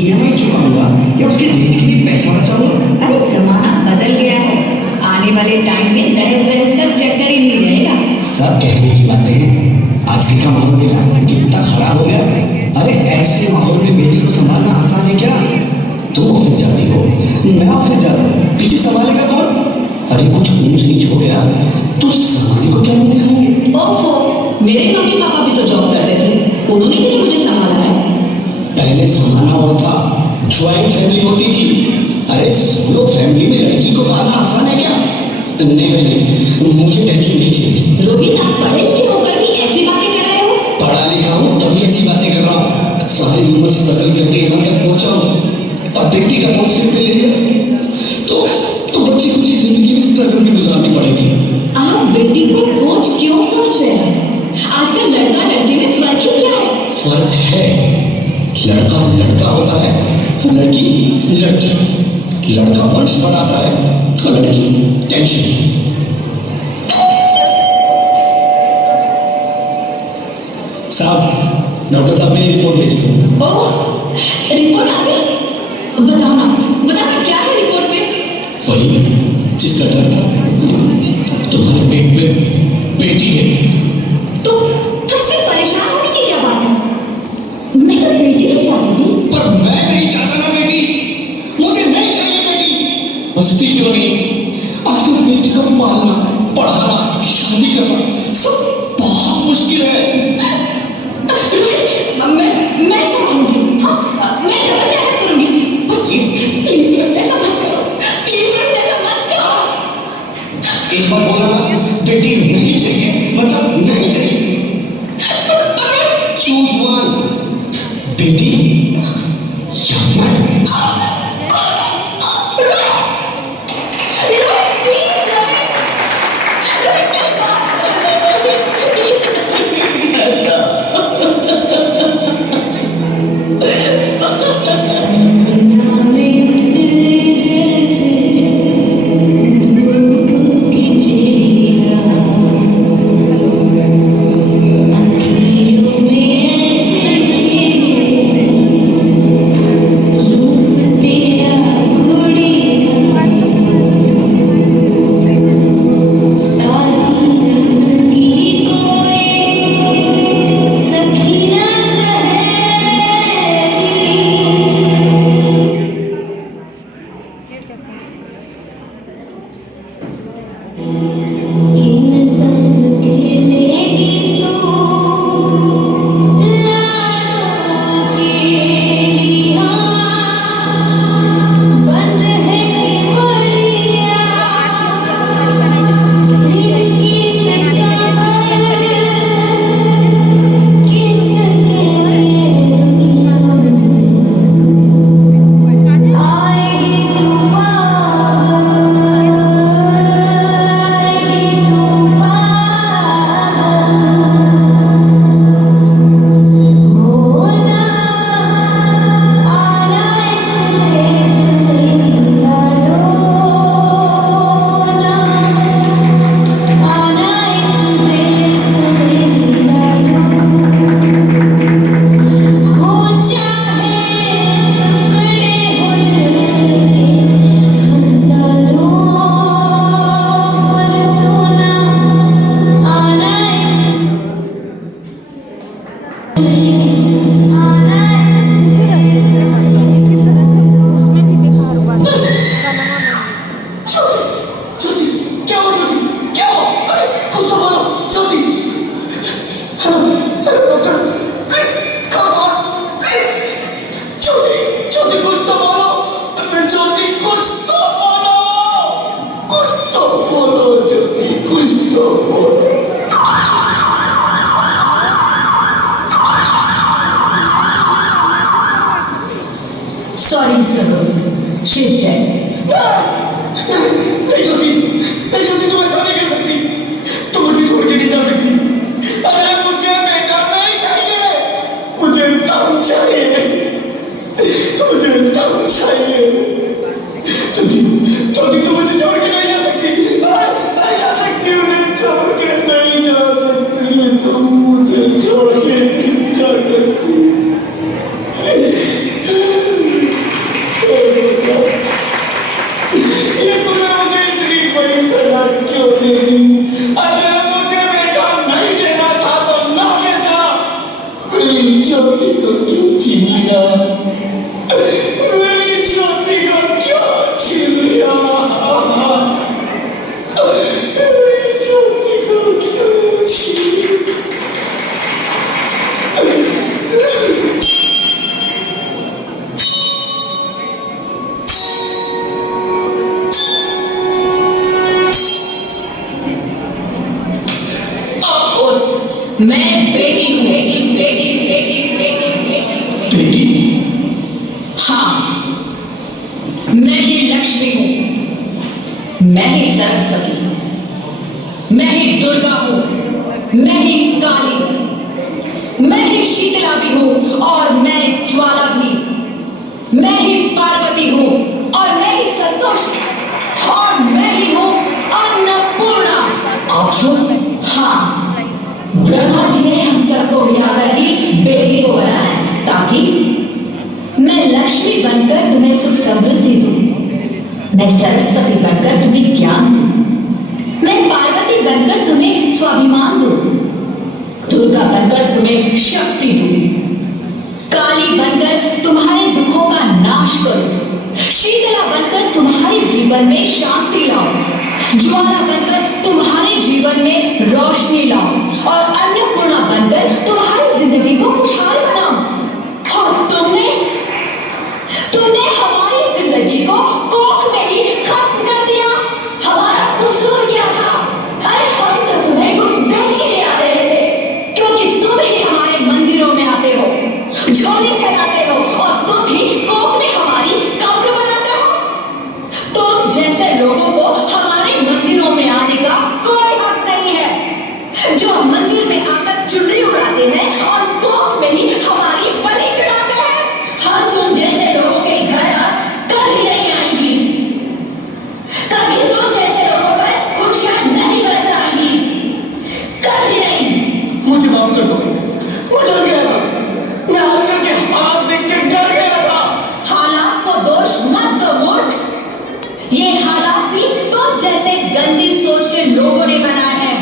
EMI चुकाऊंगा या उसके दहेज के लिए पैसा बचाऊंगा? अरे जमाना बदल गया है। आने वाले टाइम में दहेज वहेज का चक्कर ही नहीं रहेगा। सब कहने की बातें हैं। आजकल का माहौल देखा कितना खराब हो गया। अरे ऐसे माहौल में बेटी को संभालना आसान है क्या? तुम ऑफिस जाती हो, मैं ऑफिस जाता हूँ, पीछे संभालेगा कौन? अरे कुछ ऊंच नीच हो गया तो संभालने को क्या मुंह दिखाएंगे? ओफो, मेरे मम्मी पापा भी तो जॉब करते थे, उन्होंने भी तो मुझे संभाला है। पहले संभालना और था, ज्वाइंट फैमिली होती थी। अरे सोलो फैमिली में लड़की को पालना आसान है क्या? नहीं भाई नहीं, मुझे टेंशन नहीं चाहिए। रोहित, आप पढ़े लिखे होकर भी ऐसी बातें कर रहे हो? पढ़ा लिखा हूँ तभी ऐसी बातें कर रहा हूँ। सारी उम्र स्ट्रगल करके यहाँ तक पहुँचा हूँ और बेटी का बोझ सिर पे ले लिया तो बच्ची कुछ जिंदगी में स्ट्रगल भी गुजारनी पड़ेगी। आप बेटी को बोझ क्यों समझ रहे हैं? आजकल लड़का लड़की में फर्क ही क्या है? फर्क है, लड़का लड़का होता है, लड़की लड़की। लड़का वंश बनाता है और लड़की टेंशन। साहब, डॉक्टर साहब ने रिपोर्ट भेजी। ओह, रिपोर्ट आ गई? बताओ ना क्या है रिपोर्ट में? वही जिसका डर था, तुम्हारे पेट में बेटी है। तो फिर परेशान होने की क्या बात है? मैं तो बेटी नहीं चाहती थी। पर मैं नहीं चाहता ना बेटी, मुझे नहीं चाहिए बेटी। बसती क्यों नहीं? आजकल बेटी को पालना, पढ़ाना, शादी करना सब बहुत मुश्किल है। मैं समझूंगी, हाँ, मैं डबल मेहनत करूंगी, पर प्लीज प्लीज ऐसा मत करो, प्लीज ऐसा मत करो। एक बार बोला ना, बेटी नहीं चाहिए मतलब नहीं चाहिए। चूज वन, बेटी या मैं। Sorry, Mr. Rohit. She's dead. नहीं चलती, तुम ऐसा नहीं कर सकती। तुम मुझे छोड़ के नहीं जा सकती। अरे मुझे बेटा नहीं चाहिए, मुझे दम चाहिए, मुझे दम चाहिए। चलती तुम मुझे छोड़ के नहीं जा सकती, नहीं जा सकती, मुझे छोड़ के नहीं जा सकती, तुम मुझे छोड़ के नहीं जा सकती। हाँ, मैं ही लक्ष्मी हूं, मैं ही सरस्वती हूं, मैं ही दुर्गा हूं, मैं ही काली हूं, मैं ही शीतला भी हूं और मैं ज्वाला भी, मैं ही पार्वती हूं और मैं ही संतोषी, और मैं ही हूं अन्नपूर्णा। अच्छा, हाँ, ब्रह्मा जी ने हम सबको मिलाकर ही बेटी को बनाया है, ताकि मैं लक्ष्मी बनकर तुम्हें सुख समृद्धि दूं, मैं सरस्वती बनकर तुम्हें ज्ञान दूं, मैं पार्वती बनकर तुम्हें स्वाभिमान दूं, दुर्गा बनकर तुम्हें शक्ति दूं, काली बनकर तुम्हारे दुखों का नाश करूं, शीतला बनकर तुम्हारे जीवन में शांति लाऊं, ज्वाला बनकर तुम्हारे जीवन में रोशनी लाऊं, और अन्नपूर्णा बनकर तुम्हारी जिंदगी को खुशहाल बनाऊं। और तुमने हमारी जिंदगी को कोख में ही खत्म कर दिया। हमारा कसूर क्या था? अरे हम तो तुम्हें कुछ देने ले आ रहे थे, क्योंकि तुम ही हमारे मंदिरों में आते हो, झोली फैलाते हो, और तुम ही कोख में हमारी कब्र बनाते हो। तुम जैसे लोगों को हमारे मंदिरों में आने का कोई हक नहीं है, जो मंदिर में आकर चुनरी उड़ाते हैं और कोख में ही हमारी बलि चढ़ाते हैं। हम तुम जैसे लोगों के घर कभी नहीं आएंगी, कभी तुम जैसे लोगों पर खुशियां नहीं बरसाएंगी, कभी नहीं। मुझे माफ कर दो, मैं डर गया था, मैं आजकल के हालात देख के डर गया था। हालात को दोष मत दो मूर्ख, ये हालात भी तुम जैसे गंदी सोच के लोगों ने बनाए हैं।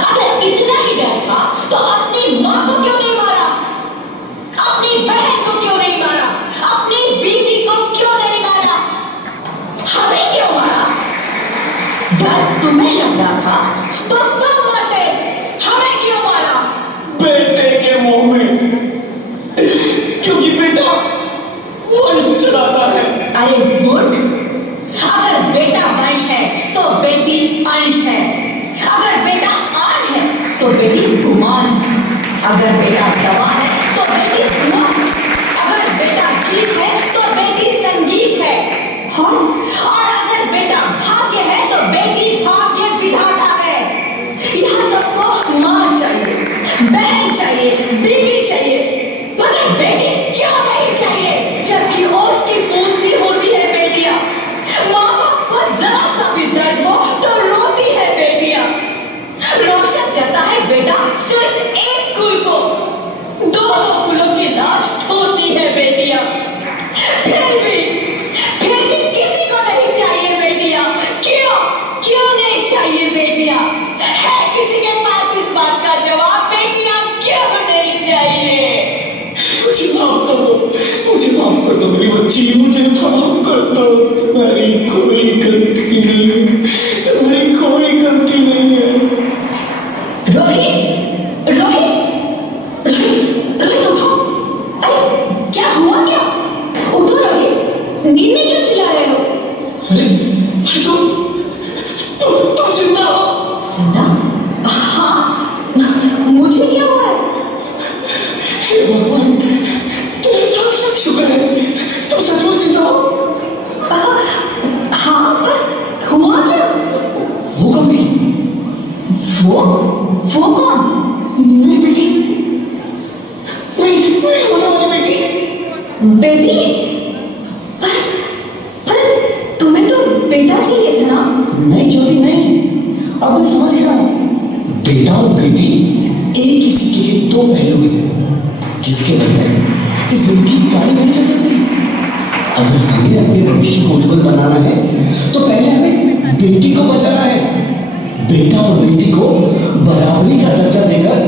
अगर इतना ही डर था तो अपनी माँ को क्यों नहीं मारा, अपनी बहन को क्यों नहीं मारा, अपनी बीवी को क्यों नहीं मारा, हमें क्यों मारा? डर तुम्हें लग रहा था तो तुम मरते, हमें क्यों मारा? बेटे के मुंह में, क्योंकि बेटा वंश चढ़ाता है। अरे मूर्ख, अगर बेटा वंश है तो बेटी अंश है, अगर बेटा आन है तो बेटी गुमान, अगर बेटा दवा है तो बेटी दुआ, अगर बेटा गीत है तो बेटी संगीत है, और अगर बेटा भाग्य है तो बेटी भाग्य विधाता है। यहाँ सबको माँ चाहिए, बहन चाहिए, बीवी चाहिए, मगर बेटी क्यों नहीं चाहिए? जबकि उसकी पूंछ सी होती है बेटियां, माँ बाप को जरा सा भी दर्द हो तो रोती है बेटियां, रोशन करता है बेटा सिर्फ एक कुल को, दो कुलों की लाश ढोती है बेटियां। फिर भी किसी को नहीं चाहिए बेटियां। क्यों नहीं चाहिए बेटियां? है किसी के पास इस बात का जवाब? बेटियां क्यों नहीं चाहिए? मुझे माफ कर दो, मुझे माफ कर दो मेरी बच्ची, मुझे माफ कर दो। तुम्हारी कोई गलती नहीं है, तुम्हारी कोई गलती नहीं है। रोहित, रोहित, रोहित, रोहित उठो। अरे क्या हुआ क्या? उठो रोहित, नींद में क्यों चिल्ला रहे हो? अरे तुम जिंदा हो? जिंदा? हाँ, मुझे क्या हुआ है? हे भगवान, तेरे लाख शुक्र है, तुम सचमुच जिंदा हो। हाँ, पर हुआ क्या? वो कौन थी? वो कौन? मेरी बेटी, मेरी होने वाली बेटी। बेटी? पर तुम्हें तो बेटा चाहिए था ना? नहीं ज्योति, नहीं, अब मैं समझ गया। बेटा और बेटी एक ही सिक्के के दो पहलू हैं, जिसके बगैर इस जिंदगी की गाड़ी नहीं चल सकती। अगर हमें अपने भविष्य को उज्जवल बनाना है तो पहले हमें बेटी को बचाना है। बेटा और बेटी को बराबरी का दर्जा देकर